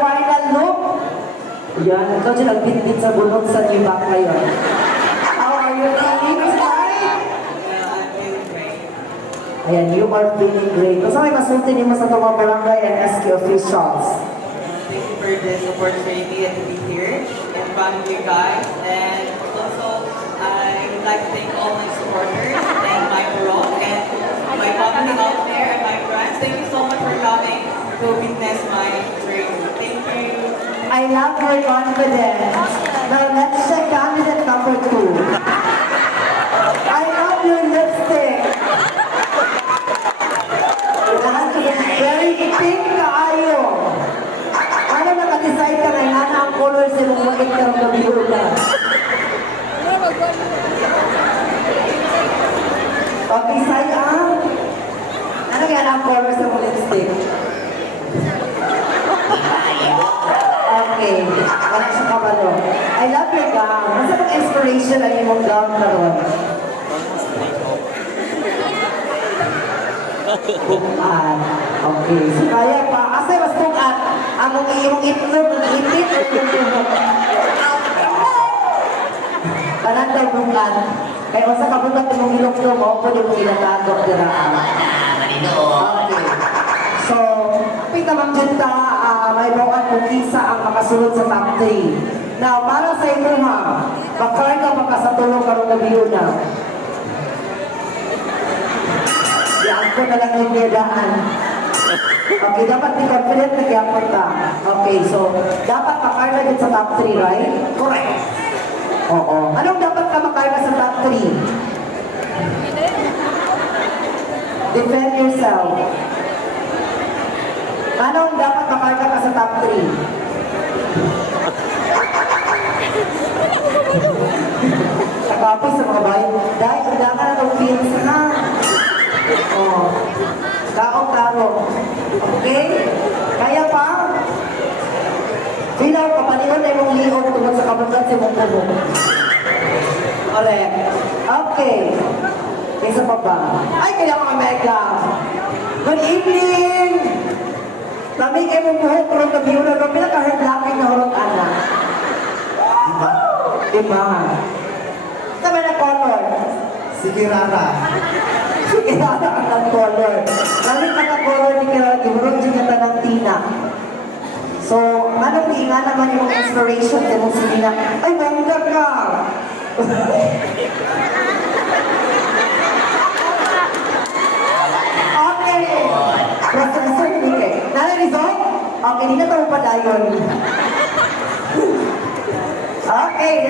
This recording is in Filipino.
final look. Yan, ikaw dyan nagbitbit sa bulog sa libak ngayon. How are you feeling tonight? Ayan, you are feeling great. Kung saan may masulti niyo sa mga barangay and SK officials? Thank you for this opportunity and to be here in front of you guys. And also, I would like to thank all my supporters and my bro and my family out there and my friends. Thank you so much for coming to witness my dream. Thank you. I love her confidence. Now let's check candidate number 2. I love your lipstick. That is very pink kaayo. Ano naka-decide ka na nga ang color sa mong makit ka ng gabi na? Pag-decide ano yan ang color sa mong lipstick? Okay, wala siya kabalo. I love your gown. Masa pang inspiration ang imong gown na ron? Bukat. Okay, so kaya pa. Asay mas bukat. Anong iyong itlog ng itit o yung bukat? Tanan daw bukat. Kaya masa kabukat yung ilog ko mo, pwede mo ilatagok dira. Okay. So, pita magkita, may bawat kisa ang makasunod sa top 3. Now, para sa ito ha, bakalan ka makasatulong karong gabi na. Yan ko na lang yung biyadaan. Okay, dapat be confident na kaya ta. Okay, so, dapat makarga din sa top 3, right? Correct. Oo. Anong dapat ka makarga sa top 3? Defend yourself. Anong dapat makarga ka sa top 3? Nakapos sa mga bayan. Dahil, handa ka na itong feels na. Oh. Kaong-karong. Okay? Kaya pa? Silaw, kapaniwan na yung liog tungkol sa kabugat sa mong kubo. Correct. Okay. Isa pa ba? Ay, kaya mga mega. Good evening! Lamig kayo mong buhok, kurang gabi yun na pinaka-hardlocking na hurot ana. Diba? Sabi na color? Sige, Rara. Sige, Rara ang color. Lamig naka-color ni Kirara, gimurong dyan yung tanong Tina. So, anong nga naman yung inspiration sa mong sinina? Ay, bangga ka! Okay. Professor, hindi. Nala-resolve? Okay, hindi na tayo pa dayon. Okay.